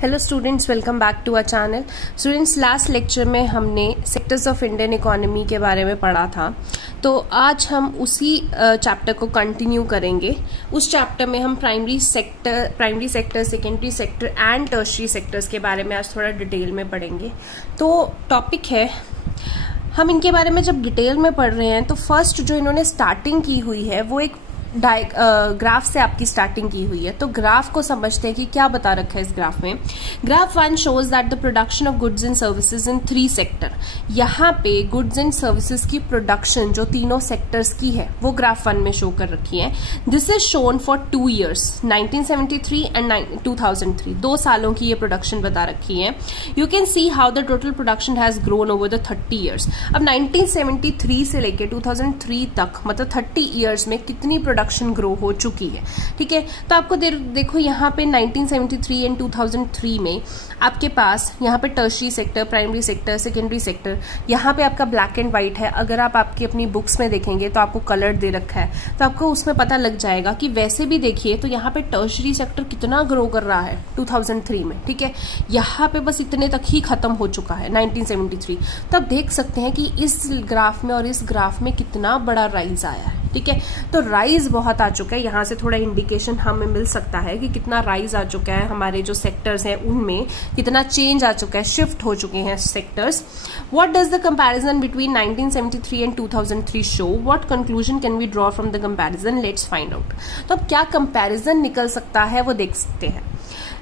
Hello students, welcome back to our channel. Students, last lecture में हमने sectors of Indian economy के बारे में पढ़ा था, तो आज हम उसी चैप्टर को कंटिन्यू करेंगे। उस चैप्टर में हम primary sector, secondary sector and tertiary sectors के बारे में आज थोड़ा डिटेल में पढ़ेंगे। तो टॉपिक है, हम इनके बारे में जब डिटेल में पढ़ रहे हैं तो फर्स्ट जो इन्होंने स्टार्टिंग की हुई है वो एक ग्राफ से आपकी स्टार्टिंग की हुई है। तो ग्राफ को समझते हैं कि क्या बता रखा है इस ग्राफ में। Graph 1 shows that the production of goods and services in 3 sector. यहाँ पे गुड्स एंड सर्विसेज की प्रोडक्शन जो तीनों सेक्टर्स की है वो ग्राफ 1 में शो कर रखी है। This is shown for 2 years, 1973 and 2003, 2 सालों की ये प्रोडक्शन बता रखी है। You can see how the total production has grown over the 30 years। अब 1973 से लेके 2003 तक, मतलब 30 years में कितनी प्रोडक्शन ग्रो हो चुकी है। ठीक है, तो आपको देखो यहाँ पे 1973 एंड 2003 में आपके पास यहाँ पे tertiary sector, primary sector, secondary sector, यहाँ पे आपका ब्लैक एंड व्हाइट है। अगर आप आपकी अपनी बुक्स में देखेंगे तो आपको कलर दे रखा है, तो आपको उसमें पता लग जाएगा कि वैसे भी देखिए तो यहाँ पे टर्शरी सेक्टर कितना ग्रो कर रहा है 2003 में। ठीक है, यहाँ पे बस इतने तक ही खत्म हो चुका है 1973। तो आप देख सकते हैं कि इस ग्राफ में और इस ग्राफ में कितना बड़ा राइज आया है। ठीक है, तो राइज बहुत आ चुका है। यहाँ से थोड़ा इंडिकेशन हमें मिल सकता है कि कितना राइज आ चुका है, हमारे जो सेक्टर्स हैं उनमें कितना चेंज आ चुका है, शिफ्ट हो चुके हैं sectors. What does the comparison between 1973 and 2003 show? What conclusion can we draw from the comparison? Let's find out. तो अब क्या कंपैरिजन निकल सकता है वो देख सकते हैं।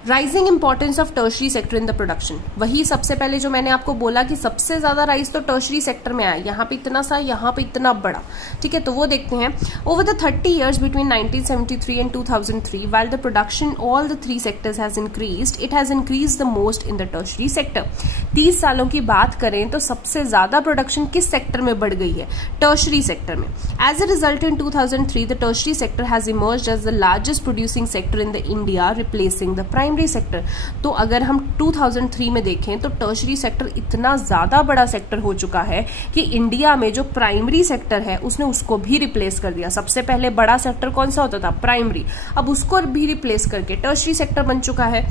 Rising importance of tertiary sector in the production. वही सबसे पहले जो मैंने आपको बोला कि सबसे ज्यादा राइज तो टर्शरी सेक्टर में आया, यहाँ पे इतना सा, यहाँ पे इतना बड़ा। ठीक है, तो वो देखते हैं। Over the 30 years between 1973 and 2003, while the production all the 3 sectors has increased, it has increased the most in the tertiary sector। 30 सालों की बात करें तो सबसे ज्यादा प्रोडक्शन किस सेक्टर में बढ़ गई है? टर्शरी सेक्टर में। As a result in 2003 the tertiary sector has emerged as the largest producing sector in the India, replacing the primary sector. तो अगर हम 2003 में देखें तो टर्शरी सेक्टर इतना ज्यादा बड़ा सेक्टर हो चुका है कि इंडिया में जो प्राइमरी सेक्टर है उसने उसको भी रिप्लेस कर दिया। सबसे पहले बड़ा सेक्टर कौन सा होता था? प्राइमरी। अब उसको भी रिप्लेस करके टर्शरी सेक्टर बन चुका है।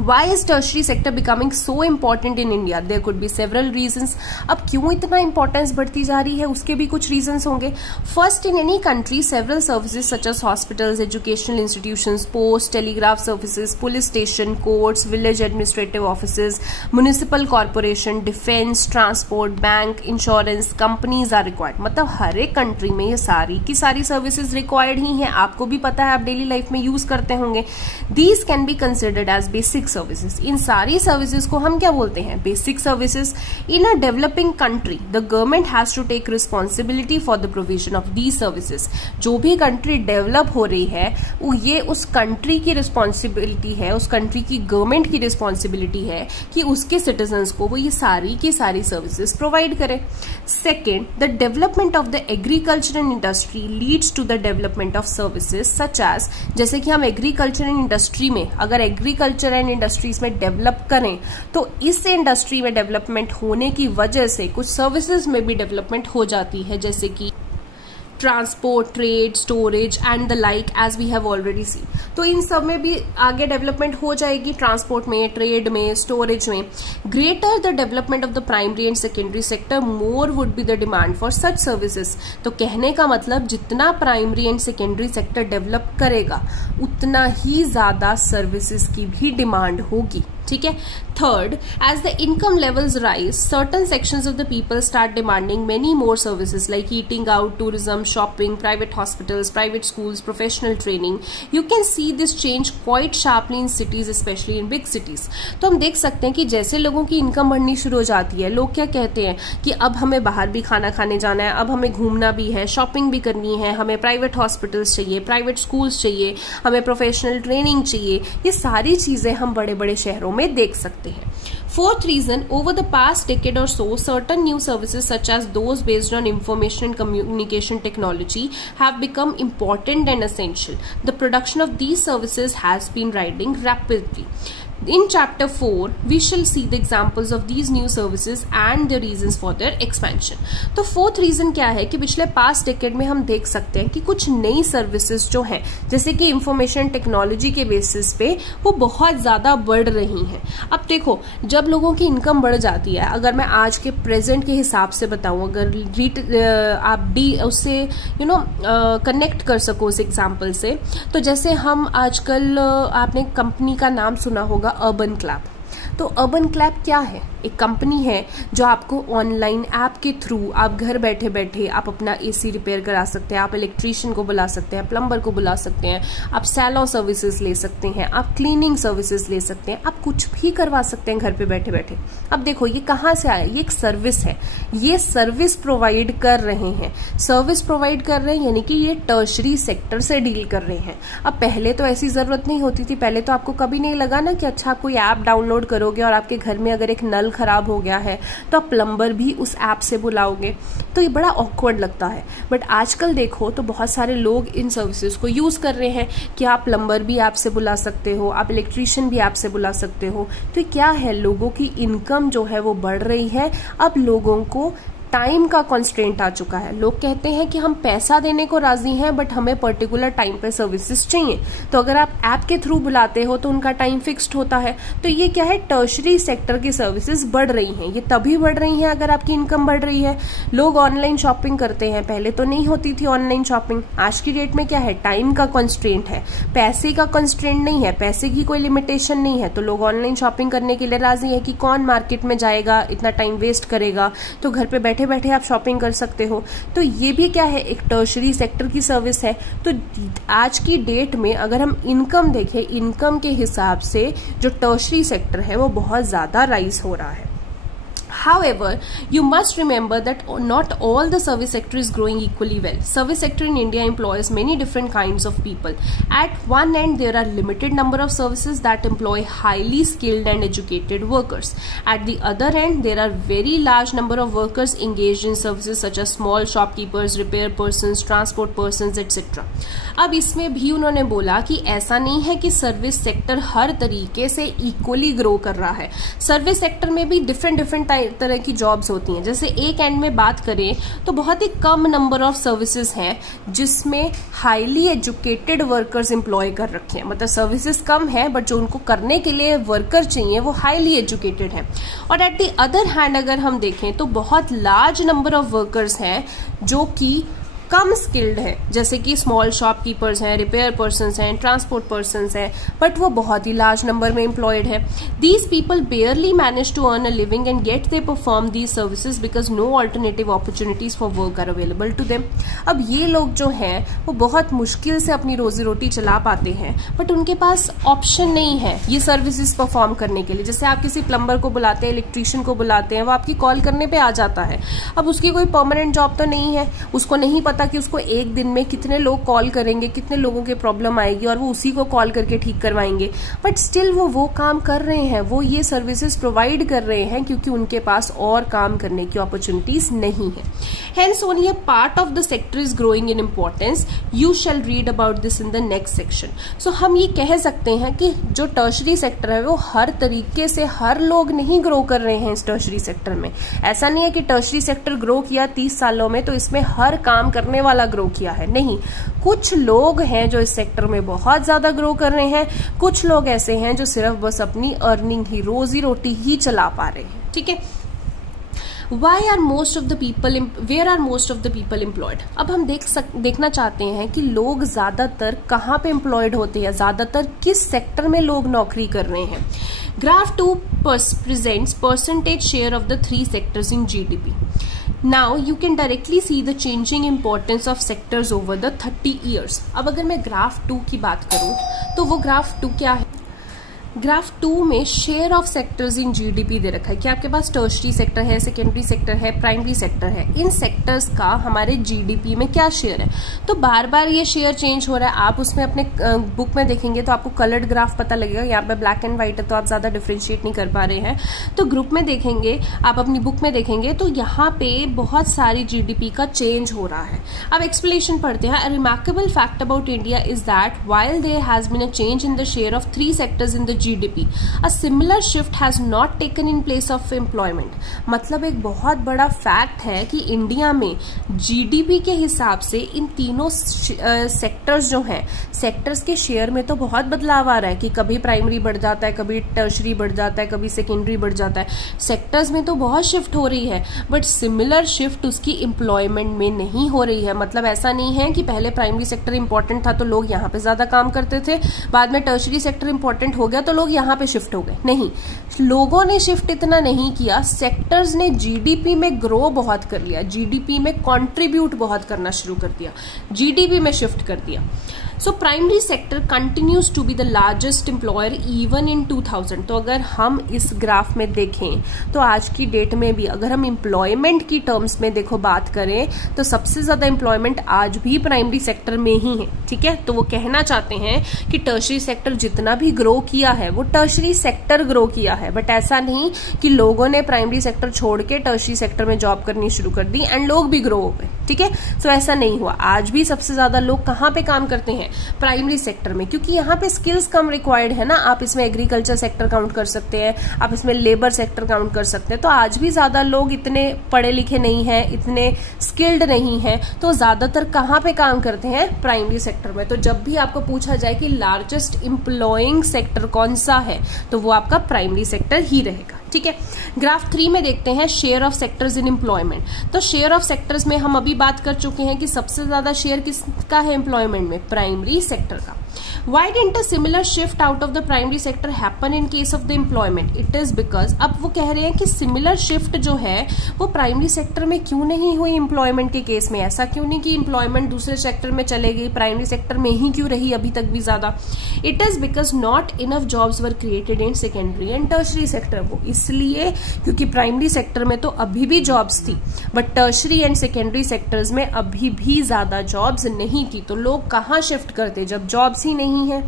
Why is tertiary sector becoming so important in India? There could be several reasons. अब क्यों इतना इंपॉर्टेंस बढ़ती जा रही है उसके भी कुछ रीजंस होंगे। First, in any country several services such as hospitals, educational institutions, post, telegraph services, police station, courts, village administrative offices, municipal corporation, defence, transport, bank, insurance companies are required. मतलब हर एक कंट्री में ये सारी की सारी services required ही हैं। आपको भी पता है, आप डेली लाइफ में यूज करते होंगे। These can be considered as basic services. इन सारी सर्विसेज को हम क्या बोलते हैं? Basic services. In a developing country the government has to take responsibility for the provision of these services. जो भी कंट्री डेवलप हो रही है ये उस कंट्री की रिस्पॉन्सिबिलिटी है, उस कंट्री की गवर्नमेंट की रिस्पॉन्सिबिलिटी है कि उसके सिटीजन्स को वो ये सारी की सारी सर्विसेज प्रोवाइड करे। Second, the development of the agricultural industry leads to the development of services such as, जैसे कि हम एग्रीकल्चर इंडस्ट्री में अगर एग्रीकल्चर एंड इंडस्ट्रीज में डेवलप करें तो इस इंडस्ट्री में डेवलपमेंट होने की वजह से कुछ सर्विसेज में भी डेवलपमेंट हो जाती है, जैसे कि transport, trade, storage and the like, as we have already seen. तो इन सब में भी आगे डेवलपमेंट हो जाएगी, ट्रांसपोर्ट में, ट्रेड में, स्टोरेज में। Greater the development of the primary and secondary sector, more would be the demand for such services. तो कहने का मतलब जितना primary and secondary sector develop करेगा उतना ही ज्यादा सर्विसेज की भी डिमांड होगी। ठीक है। Third, as the income levels rise certain sections of the people start demanding many more services like eating out, tourism, shopping, private hospitals, private schools, professional training. You can see this change quite sharply in cities, specially in big cities. तो हम देख सकते हैं कि जैसे लोगों की income बढ़नी शुरू हो जाती है, लोग क्या कहते हैं कि अब हमें बाहर भी खाना खाने जाना है, अब हमें घूमना भी है, शॉपिंग भी करनी है, हमें प्राइवेट हॉस्पिटल्स चाहिए, प्राइवेट स्कूल्स चाहिए, हमें प्रोफेशनल ट्रेनिंग चाहिए। ये सारी चीजें हम बड़े बड़े शहरों में देख सकते हैं। Fourth reason, over the past decade or so, certain new services such as those based on information and communication technology have become important and essential. The production of these services has been rising rapidly. In chapter 4 we shall see the examples of these new services and the reasons for their expansion. तो fourth reason क्या है कि पिछले past decade में हम देख सकते हैं कि कुछ नई सर्विसेज जो हैं जैसे कि इंफॉर्मेशन टेक्नोलॉजी के बेसिस पे वो बहुत ज्यादा बढ़ रही हैं। अब देखो, जब लोगों की इनकम बढ़ जाती है, अगर मैं आज के प्रेजेंट के हिसाब से बताऊं, अगर आप भी उससे कनेक्ट कर सको उस एग्जाम्पल से, तो जैसे हम आजकल आपने कंपनी का नाम सुना होगा अर्बन क्लैप। तो अर्बन क्लैप क्या है? एक कंपनी है जो आपको ऑनलाइन ऐप के थ्रू आप घर बैठे बैठे आप अपना एसी रिपेयर करा सकते हैं, आप इलेक्ट्रीशियन को बुला सकते हैं, प्लम्बर को बुला सकते हैं, आप सैलून सर्विसेज ले सकते हैं, आप क्लीनिंग सर्विसेज ले सकते हैं, आप कुछ भी करवा सकते हैं घर पे बैठे बैठे। अब देखो ये कहाँ से आया? ये एक सर्विस है, ये सर्विस प्रोवाइड कर रहे हैं, सर्विस प्रोवाइड कर रहे हैं, यानी कि ये टर्शरी सेक्टर से डील कर रहे हैं। अब पहले तो ऐसी जरूरत नहीं होती थी, पहले तो आपको कभी नहीं लगा ना कि अच्छा कोई ऐप डाउनलोड करोगे और आपके घर में अगर एक नल खराब हो गया है तो आप प्लम्बर भी उस ऐप से बुलाओगे, तो ये बड़ा ऑकवर्ड लगता है। बट आजकल देखो तो बहुत सारे लोग इन सर्विसेज को यूज कर रहे हैं कि आप प्लम्बर भी ऐप से बुला सकते हो, आप इलेक्ट्रीशियन भी ऐप से बुला सकते हो। तो क्या है, लोगों की इनकम जो है वो बढ़ रही है। अब लोगों को टाइम का कॉन्स्ट्रेंट आ चुका है। लोग कहते हैं कि हम पैसा देने को राजी हैं बट हमें पर्टिकुलर टाइम पे सर्विसेज चाहिए। तो अगर आप ऐप के थ्रू बुलाते हो तो उनका टाइम फिक्स्ड होता है। तो ये क्या है, टर्शरी सेक्टर की सर्विसेज बढ़ रही हैं। ये तभी बढ़ रही हैं अगर आपकी इनकम बढ़ रही है। लोग ऑनलाइन शॉपिंग करते हैं, पहले तो नहीं होती थी ऑनलाइन शॉपिंग। आज की डेट में क्या है, टाइम का कॉन्स्ट्रेंट है, पैसे का कॉन्स्ट्रेंट नहीं है, पैसे की कोई लिमिटेशन नहीं है। तो लोग ऑनलाइन शॉपिंग करने के लिए राजी है कि कौन मार्केट में जाएगा, इतना टाइम वेस्ट करेगा, तो घर पे बैठे बैठे आप शॉपिंग कर सकते हो। तो ये भी क्या है, एक टर्शरी सेक्टर की सर्विस है। तो आज की डेट में अगर हम इनकम देखें, इनकम के हिसाब से जो टर्शरी सेक्टर है वो बहुत ज्यादा राइज हो रहा है। However, you must remember that not all the service sector is growing equally well. Service sector in India employs many different kinds of people. At one end, there are limited number of services that employ highly skilled and educated workers. At the other end, there are very large number of workers engaged in services such as small shopkeepers, repair persons, transport persons, etc. अब इसमें भी उन्होंने बोला कि ऐसा नहीं है कि सर्विस सेक्टर हर तरीके से इक्वली ग्रो कर रहा है। सर्विस सेक्टर में भी डिफरेंट तरह की जॉब्स होती हैं। जैसे एक एंड में बात करें तो बहुत ही कम नंबर ऑफ सर्विसेज हैं जिसमें हाईली एजुकेटेड वर्कर्स एम्प्लॉय कर रखे हैं। मतलब सर्विसेज कम है बट जो उनको करने के लिए वर्कर चाहिए वो हाईली एजुकेटेड है। और एट द अदर हैंड अगर हम देखें तो बहुत लार्ज नंबर ऑफ वर्कर्स हैं जो कि कम स्किल्ड है, जैसे कि स्मॉल शॉपकीपर्स हैं, रिपेयर पर्सन्स हैं, ट्रांसपोर्ट पर्सन्स हैं, बट वो बहुत ही लार्ज नंबर में एम्प्लॉयड है। These people barely manage to earn a living and get they perform these services because no alternative opportunities for work are available to them. अब ये लोग जो हैं वो बहुत मुश्किल से अपनी रोजी रोटी चला पाते हैं बट उनके पास ऑप्शन नहीं है ये सर्विसेज परफॉर्म करने के लिए। जैसे आप किसी प्लम्बर को बुलाते हैं, इलेक्ट्रीशियन को बुलाते हैं, वो आपकी कॉल करने पे आ जाता है। अब उसकी कोई परमानेंट जॉब तो नहीं है, उसको नहीं पता कि उसको एक दिन में कितने लोग कॉल करेंगे, कितने लोगों के प्रॉब्लम आएगी और वो उसी को कॉल करके ठीक करवाएंगे। बट स्टिल वो काम कर रहे हैं, वो ये सर्विसेज प्रोवाइड कर रहे हैं क्योंकि उनके पास और काम करने की अपॉर्चुनिटीज नहीं है। Hence only a part of the sector is growing in importance. You shall read about this in the next section. So हम ये कह सकते हैं कि जो टर्शरी सेक्टर है वो हर तरीके से हर लोग नहीं ग्रो कर रहे हैं इस टर्शरी सेक्टर में। ऐसा नहीं है कि टर्शरी सेक्टर ग्रो किया 30 सालों में तो इसमें हर काम करने वाला ग्रो किया है, नहीं। कुछ लोग हैं जो इस सेक्टर में बहुत ज्यादा ग्रो कर रहे हैं, कुछ लोग ऐसे हैं जो सिर्फ बस अपनी अर्निंग ही, रोजी रोटी ही चला पा रहे हैं। ठीक है। Where are most of the people employed? अब हम देखना चाहते हैं कि लोग ज्यादातर कहाँ पे एम्प्लॉयड होते हैं, ज्यादातर किस सेक्टर में लोग नौकरी कर रहे हैं। Graph 2 presents percentage share of the 3 sectors in GDP. Now you can directly see the changing importance of sectors over the 30 years. अब अगर मैं ग्राफ 2 की बात करूं तो वो ग्राफ 2 क्या है? ग्राफ 2 में share of sectors in GDP दे रखा है कि आपके पास टर्शरी सेक्टर है, सेकेंडरी सेक्टर है, प्राइमरी सेक्टर है। इन सेक्टर्स का हमारे जीडीपी में क्या शेयर है। तो बार बार ये शेयर चेंज हो रहा है। आप उसमें अपने बुक में देखेंगे तो आपको कलर्ड ग्राफ पता लगेगा। यहाँ पे ब्लैक एंड व्हाइट है तो आप ज्यादा डिफ्रेंशिएट नहीं कर पा रहे हैं। तो ग्रुप में देखेंगे, आप अपनी बुक में देखेंगे तो यहाँ पे बहुत सारी जीडीपी का चेंज हो रहा है। अब एक्सप्लेनेशन पढ़ते हैं। A remarkable fact about India is that while there has been a change in the share of 3 sectors in the GDP. A similar shift has not taken in place of employment. मतलब एक बहुत बड़ा fact है कि India में GDP के हिसाब से इन तीनों सेक्टर्स जो हैं, सेक्टर्स के शेयर में तो बहुत बदलाव आ रहा है कि कभी प्राइमरी बढ़ जाता है, कभी टर्शरी बढ़ जाता है, कभी सेकेंडरी बढ़ जाता है. सेक्टर्स में तो बहुत शिफ्ट हो रही है, बट सिमिलर शिफ्ट उसकी एम्प्लॉयमेंट में नहीं हो रही है. मतलब ऐसा नहीं है कि पहले प्राइमरी सेक्टर इंपॉर्टेंट था तो लोग यहाँ पे ज्यादा काम करते थे, बाद में टर्शरी सेक्टर इंपॉर्टेंट हो गया तो लोग यहाँ पे शिफ्ट हो गए. नहीं, लोगों ने शिफ्ट इतना नहीं किया, सेक्टर्स ने जीडीपी में ग्रो बहुत कर लिया, जीडीपी में कंट्रीब्यूट बहुत करना शुरू कर दिया, जीडीपी में शिफ्ट कर दिया. So primary sector continues to be the largest employer even in 2000. तो अगर हम इस ग्राफ में देखें तो आज की डेट में भी अगर हम एम्प्लॉयमेंट की टर्म्स में देखो बात करें तो सबसे ज्यादा एम्प्लॉयमेंट आज भी प्राइमरी सेक्टर में ही है. ठीक है, तो वो कहना चाहते हैं कि टर्शरी सेक्टर जितना भी ग्रो किया है वो टर्शरी सेक्टर ग्रो किया है, बट ऐसा नहीं कि लोगों ने प्राइमरी सेक्टर छोड़ के टर्शरी सेक्टर में जॉब करनी शुरू कर दी एंड लोग भी ग्रो हो गए. ठीक है, सो ऐसा नहीं हुआ. आज भी सबसे ज्यादा लोग कहाँ पे काम करते हैं? प्राइमरी सेक्टर में, क्योंकि यहाँ पे स्किल्स कम रिक्वायर्ड है ना. आप इसमें एग्रीकल्चर सेक्टर काउंट कर सकते हैं, आप इसमें लेबर सेक्टर काउंट कर सकते हैं. तो आज भी ज्यादा लोग इतने पढ़े लिखे नहीं हैं, इतने स्किल्ड नहीं हैं, तो ज्यादातर कहाँ पे काम करते हैं? प्राइमरी सेक्टर में. तो जब भी आपको पूछा जाए कि लार्जेस्ट एम्प्लॉइंग सेक्टर कौन सा है तो वो आपका प्राइमरी सेक्टर ही रहेगा. ठीक है, ग्राफ 3 में देखते हैं share of sectors in employment. तो शेयर ऑफ सेक्टर्स में हम अभी बात कर चुके हैं कि सबसे ज्यादा शेयर किसका है एम्प्लॉयमेंट में? प्राइमरी सेक्टर का. Why didn't a similar shift out of the primary sector happen in case of the employment? It is because अब वो कह रहे हैं कि similar shift जो है वो प्राइमरी सेक्टर में क्यों नहीं हुई एम्प्लॉयमेंट के केस में. ऐसा क्यों नहीं कि एम्प्लॉयमेंट दूसरे सेक्टर में चले गई, प्राइमरी सेक्टर में ही क्यों रही अभी तक भी ज्यादा? It is because not enough jobs were created in secondary and tertiary sector. वो इसलिए क्योंकि प्राइमरी सेक्टर में तो अभी भी जॉब्स थी, but tertiary and secondary sectors में अभी भी ज्यादा जॉब्स नहीं थी. तो लोग कहाँ शिफ्ट करते जब जॉब्स ही नहीं है?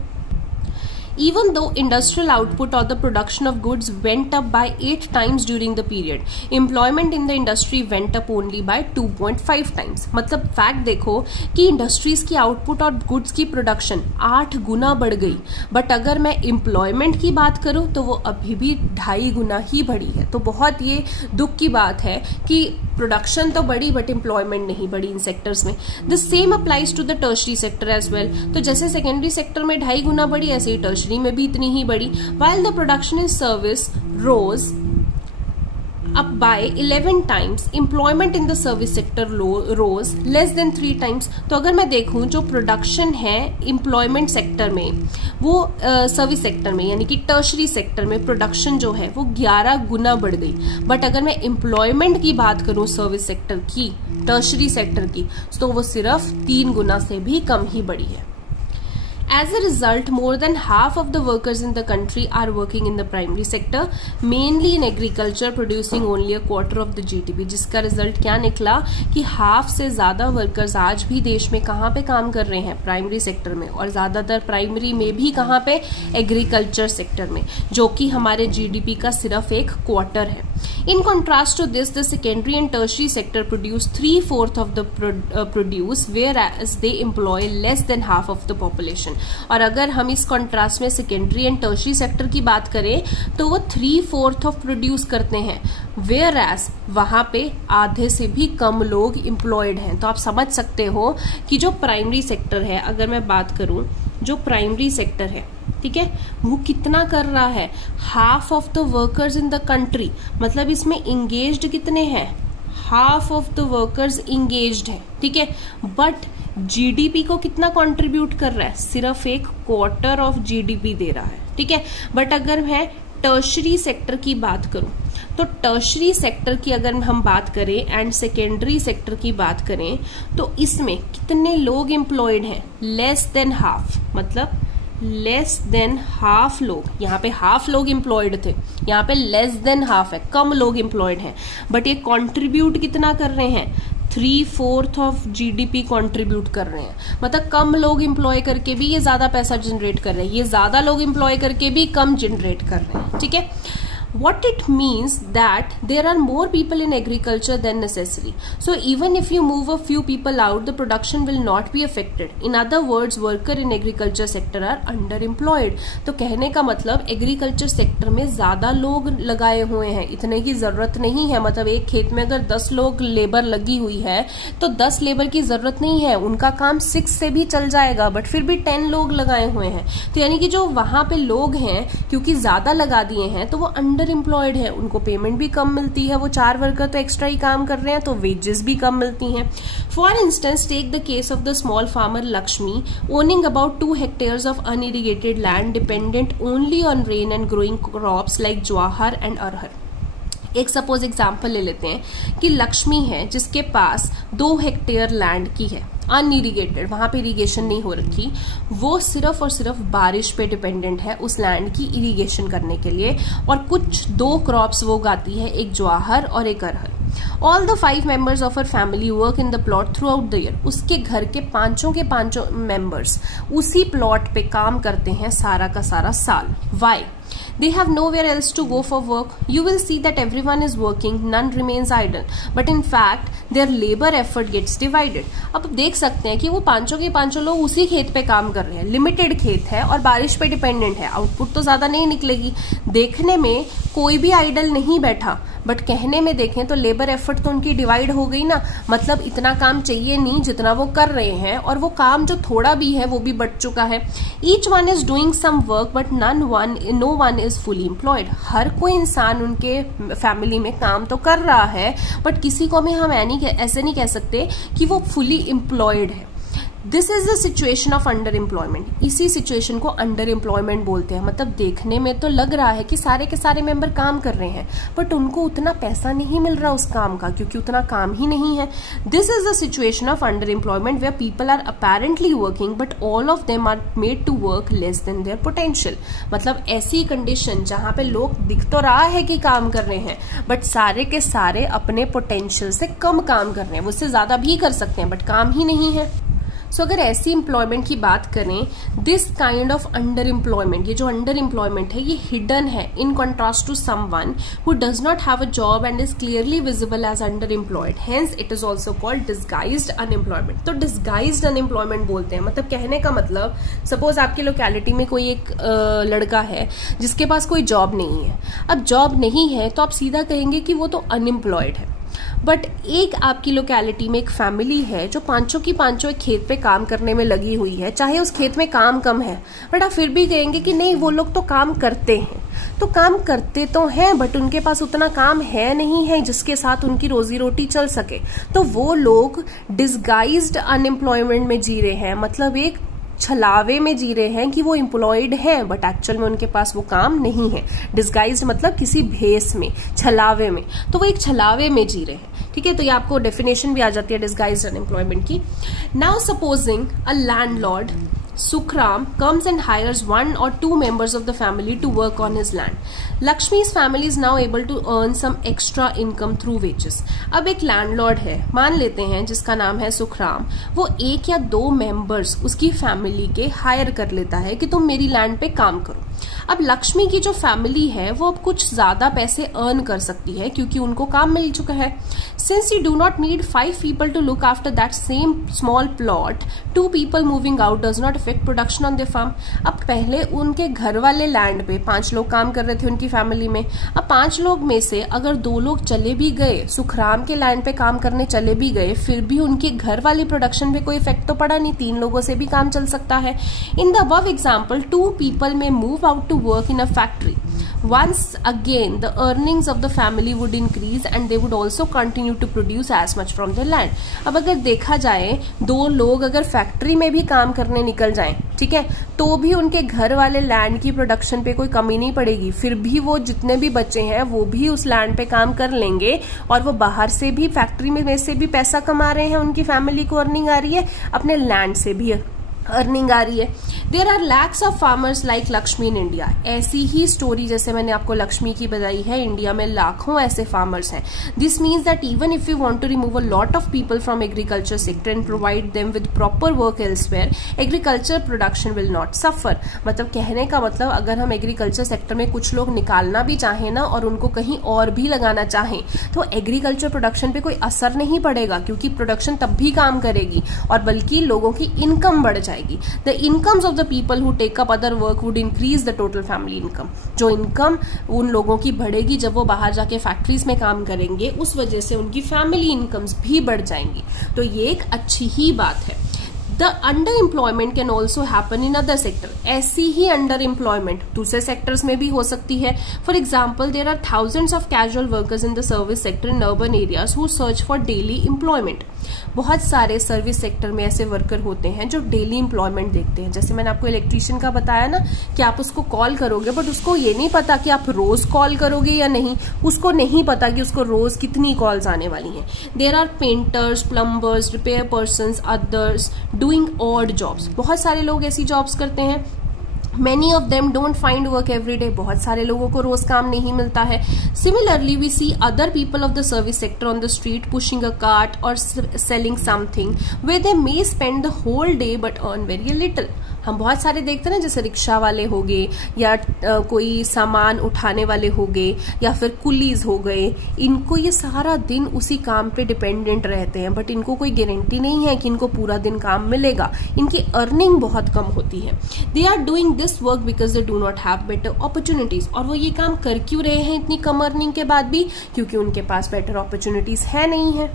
Even though industrial output or the production of goods went up by 8 times during the period, employment in the industry went up only by 2.5 times. मतलब फैक्ट देखो कि इंडस्ट्रीज की आउटपुट और गुड्स की प्रोडक्शन 8 गुना बढ़ गई, बट अगर मैं एम्प्लॉयमेंट की बात करूं तो वो अभी भी 2.5 गुना ही बढ़ी है. तो बहुत ये दुख की बात है कि प्रोडक्शन तो बढ़ी बट एम्प्लॉयमेंट नहीं बढ़ी इन सेक्टर्स में. The same applies to the tertiary sector as well. तो जैसे सेकेंडरी सेक्टर में 2.5 गुना बढ़ी, ऐसे ही टर्शरी में भी इतनी ही बढ़ी. while the production in service rose up by 11 times, employment in the service sector rose less than 3 times. तो अगर मैं देखूं जो प्रोडक्शन है एम्प्लॉयमेंट सेक्टर में वो सर्विस सेक्टर में यानी कि टर्शरी सेक्टर में प्रोडक्शन जो है वो 11 गुना बढ़ गई, बट अगर मैं एम्प्लॉयमेंट की बात करूं सर्विस सेक्टर की, टर्शरी सेक्टर की, तो वो सिर्फ 3 गुना से भी कम ही बढ़ी है. As a result, more than half of the workers in the country are working in the primary sector, mainly in agriculture, producing only a quarter of the GDP. जिसका रिजल्ट क्या निकला कि हाफ से ज्यादा वर्कर्स आज भी देश में कहाँ पे काम कर रहे हैं? प्राइमरी सेक्टर में, और ज्यादातर प्राइमरी में भी कहाँ पे? एग्रीकल्चर सेक्टर में, जो कि हमारे GDP का सिर्फ 1/4 है. In contrast to this, the secondary and tertiary sector produce 3/4 of the produce, whereas they employ less than half of the population. और अगर हम इस कॉन्ट्रास्ट में सेकेंडरी एंड टर्शरी सेक्टर की बात करें तो वो 3/4 ऑफ प्रोड्यूस करते हैं, वेयर एज वहां पे आधे से भी कम लोग एम्प्लॉयड हैं. तो आप समझ सकते हो कि जो प्राइमरी सेक्टर है, अगर मैं बात करूं जो प्राइमरी सेक्टर है, ठीक है, वो कितना कर रहा है? Half of the workers in the country. मतलब इसमें इंगेज्ड कितने हैं? Half of the workers engaged है. ठीक है, बट जीडीपी को कितना कंट्रीब्यूट कर रहा है? सिर्फ 1/4 ऑफ जीडीपी दे रहा है. ठीक है, बट अगर मैं टर्शरी सेक्टर की बात करूं तो टर्शरी सेक्टर की अगर हम बात करें एंड सेकेंडरी सेक्टर की बात करें तो इसमें कितने लोग एम्प्लॉयड हैं? Less than half. मतलब लेस देन हाफ लोग, यहाँ पे हाफ लोग एम्प्लॉयड थे, यहाँ पे लेस देन हाफ है, कम लोग एम्प्लॉयड हैं, बट ये कंट्रीब्यूट कितना कर रहे हैं? 3/4 ऑफ जीडीपी कंट्रीब्यूट कर रहे हैं. मतलब कम लोग एम्प्लॉय करके भी ये ज्यादा पैसा जनरेट कर रहे हैं, ये ज्यादा लोग एम्प्लॉय करके भी कम जनरेट कर रहे हैं. ठीक है, What it means that there are more people in agriculture than necessary. So even if you move a few people out, the production will not be affected. In other words, worker in agriculture sector are underemployed. तो कहने का मतलब agriculture sector में ज्यादा लोग लगाए हुए हैं, इतने की जरूरत नहीं है. मतलब एक खेत में अगर 10 लोग लेबर लगी हुई है तो 10 लेबर की जरूरत नहीं है, उनका काम 6 से भी चल जाएगा, बट फिर भी 10 लोग लगाए हुए हैं. तो यानी कि जो वहां पे लोग हैं क्योंकि ज्यादा लगा दिए हैं तो वो अंडर एम्प्लॉयड है, उनको पेमेंट भी कम मिलती है. वो 4 वर्कर तो एक्स्ट्रा ही काम कर रहे हैं तो वेजेस भी कम मिलती हैं. For instance, take the case of the small farmer Lakshmi owning about 2 hectares of unirrigated land dependent only on rain and growing crops like jowar and arhar. एक सपोज एग्जाम्पल ले लेते हैं कि लक्ष्मी है जिसके पास 2 हेक्टेयर लैंड की है, अनइरिगेटेड, वहां पे इरिगेशन नहीं हो रखी. वो सिर्फ और सिर्फ बारिश पे डिपेंडेंट है उस लैंड की इरिगेशन करने के लिए, और कुछ 2 क्रॉप्स वो उगाती है, एक ज्वार और एक अरहर. All the 5 members of her family work in the plot throughout the year. उसके घर के पांचों के पांचों मेंबर्स उसी प्लॉट पे काम करते हैं सारा का सारा साल. Why? They have nowhere else to go for work. You will see that everyone is working, none remains idle. But in fact, their labor effort gets divided. अब देख सकते हैं कि वो पांचों के पांचों लोग उसी खेत पे काम कर रहे हैं, लिमिटेड खेत है और बारिश पे डिपेंडेंट है, आउटपुट तो ज्यादा नहीं निकलेगी. देखने में कोई भी आइडल नहीं बैठा, बट कहने में देखें तो लेबर एफर्ट तो उनकी डिवाइड हो गई ना. मतलब इतना काम चाहिए नहीं जितना वो कर रहे हैं, और वो काम जो थोड़ा भी है वो भी बढ़ चुका है. Each one is doing some work but no one is fully employed. हर कोई इंसान उनके फैमिली में काम तो कर रहा है, बट किसी को भी हम ऐसे नहीं कह सकते कि वो फुली एम्प्लॉयड है. This is the situation of under employment. इसी सिचुएशन को अंडर एम्प्लॉयमेंट बोलते हैं. मतलब देखने में तो लग रहा है कि सारे के सारे मेंबर काम कर रहे हैं, बट उनको उतना पैसा नहीं मिल रहा उस काम का, क्योंकि उतना काम ही नहीं है. This is the situation of underemployment where people are apparently working but all of them are made to work less than their potential. मतलब ऐसी कंडीशन जहां पे लोग दिख तो रहा है कि काम कर रहे हैं, बट सारे के सारे अपने पोटेंशियल से कम काम कर रहे हैं. उससे ज्यादा भी कर सकते हैं बट काम ही नहीं है. सो अगर ऐसी एम्प्लॉयमेंट की बात करें, this kind of underemployment, ये जो अंडर एम्प्लॉयमेंट है ये हिडन है in contrast to someone who does not have a job and is clearly visible as underemployed. Hence it is also called disguised unemployment. तो disguised unemployment बोलते हैं. मतलब कहने का मतलब, सपोज आपकी लोकेलिटी में कोई एक लड़का है जिसके पास कोई जॉब नहीं है. अब जॉब नहीं है तो आप सीधा कहेंगे कि वो तो अनएम्प्लॉयड है. बट एक आपकी लोकेलिटी में एक फैमिली है जो पांचों की पांचों एक खेत पे काम करने में लगी हुई है, चाहे उस खेत में काम कम है, बट आप फिर भी कहेंगे कि नहीं वो लोग तो काम करते हैं. तो काम करते तो हैं बट उनके पास उतना काम है नहीं है जिसके साथ उनकी रोजी रोटी चल सके. तो वो लोग डिस्गाइज्ड अनएम्प्लॉयमेंट में जी रहे हैं. मतलब एक छलावे में जी रहे हैं कि वो एम्प्लॉयड हैं बट एक्चुअल में उनके पास वो काम नहीं है. डिस्गाइज्ड मतलब किसी भेस में, छलावे में. तो वो एक छलावे में जी रहे हैं. ठीक है, तो ये आपको डेफिनेशन भी आ जाती है डिस्गाइज्ड अनएम्प्लॉयमेंट की. Now supposing a landlord Sukram comes and hires 1 or 2 members of the family to work on his land. Lakshmi's family is now able to earn some extra income through wages. अब एक landlord है, मान लेते हैं, जिसका नाम है सुखराम. वो 1 या 2 मेंबर्स उसकी फैमिली के हायर कर लेता है कि तुम मेरी लैंड पे काम करो. अब लक्ष्मी की जो फैमिली है वो अब कुछ ज्यादा पैसे अर्न कर सकती है क्योंकि उनको काम मिल चुका है. Since you do not need 5 people to look after that same small plot, 2 people moving out does not affect production on their farm. अब पहले उनके घर वाले लैंड पे 5 लोग काम कर रहे थे उनकी फैमिली में. अब 5 लोग में से अगर 2 लोग चले भी गए, सुखराम के लैंड पे काम करने चले भी गए, फिर भी उनके घर वाली प्रोडक्शन पे कोई इफेक्ट तो पड़ा नहीं. 3 लोगों से भी काम चल सकता है. In the above example 2 people may move out to work in a factory. Once again the earnings of the family would increase and they would also continue to produce as much from their land. अब अगर देखा जाए 2 लोग अगर factory में भी काम करने निकल जाएं, ठीक है, तो भी उनके घर वाले लैंड की प्रोडक्शन पे कोई कमी नहीं पड़ेगी. फिर भी वो जितने भी बच्चे हैं वो भी उस लैंड पे काम कर लेंगे और वो बाहर से भी फैक्ट्री में से भी पैसा कमा रहे हैं, उनकी फैमिली को अर्निंग आ रही है, अपने लैंड से भी अर्निंग आ रही है। There are lakhs of farmers like Lakshmi in India. ऐसी ही स्टोरी जैसे मैंने आपको लक्ष्मी की बताई है, इंडिया में लाखों ऐसे फार्मर्स हैं। This means that even if you want to remove a lot of people from agriculture sector and provide them with proper work elsewhere, agriculture production will not suffer. मतलब कहने का मतलब, अगर हम एग्रीकल्चर सेक्टर में कुछ लोग निकालना भी चाहें ना और उनको कहीं और भी लगाना चाहें, तो एग्रीकल्चर प्रोडक्शन पे कोई असर नहीं पड़ेगा, क्योंकि प्रोडक्शन तब भी काम करेगी और बल्कि लोगों की इनकम बढ़ जाएगी। The incomes of the people who take up other work would increase the total family income. जो इनकम उन लोगों की बढ़ेगी जब वो बाहर जाके फैक्ट्रीज में काम करेंगे, उस वजह से उनकी फैमिली इनकम्स भी बढ़ जाएंगी। तो ये एक अच्छी ही बात है। The underemployment can also happen in other sector. ऐसी ही underemployment दूसरे sectors में भी हो सकती है। For example, there are thousands of casual workers in the service sector in urban areas who search for daily employment. बहुत सारे सर्विस सेक्टर में ऐसे वर्कर होते हैं जो डेली एम्प्लॉयमेंट देखते हैं। जैसे मैंने आपको इलेक्ट्रीशियन का बताया ना कि आप उसको कॉल करोगे, बट उसको ये नहीं पता कि आप रोज कॉल करोगे या नहीं, उसको नहीं पता कि उसको रोज कितनी कॉल्स आने वाली हैं। There are painters, plumbers, repair persons, others doing odd jobs. बहुत सारे लोग ऐसी जॉब्स करते हैं। Many of them don't find work every day. बहुत सारे लोगों को रोज काम नहीं मिलता है। Similarly, we see other people of the service sector on the street pushing a cart or selling something where they may spend the whole day but earn very little. हम बहुत सारे देखते हैं ना, जैसे रिक्शा वाले हो गए या कोई सामान उठाने वाले हो गए या फिर कुलीज हो गए। इनको ये सारा दिन उसी काम पे डिपेंडेंट रहते हैं, बट इनको कोई गारंटी नहीं है कि इनको पूरा दिन काम मिलेगा। इनकी अर्निंग बहुत कम होती है। They are doing this work because they do not have better opportunities. और वो ये काम कर क्यों रहे हैं इतनी कम अर्निंग के बाद भी? क्योंकि उनके पास बेटर अपॉर्चुनिटीज है नहीं है।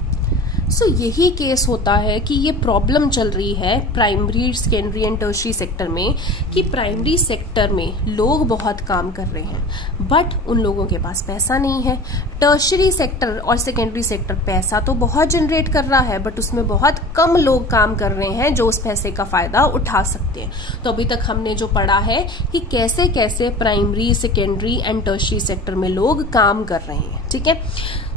सो यही केस होता है कि ये प्रॉब्लम चल रही है primary, secondary and tertiary sector में, कि प्राइमरी सेक्टर में लोग बहुत काम कर रहे हैं बट उन लोगों के पास पैसा नहीं है। टर्शरी सेक्टर और सेकेंडरी सेक्टर पैसा तो बहुत जनरेट कर रहा है बट उसमें बहुत कम लोग काम कर रहे हैं जो उस पैसे का फायदा उठा सकते हैं। तो अभी तक हमने जो पढ़ा है कि कैसे कैसे primary, secondary and tertiary sector में लोग काम कर रहे हैं। ठीक है,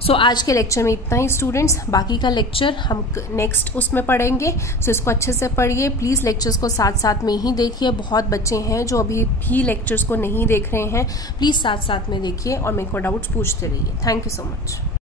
सो आज के लेक्चर में इतना ही स्टूडेंट्स। बाकी का लेक्चर हम नेक्स्ट उसमें पढ़ेंगे। सो इसको अच्छे से पढ़िए प्लीज, लेक्चर्स को साथ साथ में ही देखिए। बहुत बच्चे हैं जो अभी भी लेक्चर्स को नहीं देख रहे हैं, प्लीज साथ साथ में देखिए और मेरे को डाउट्स पूछते रहिए। Thank you so much.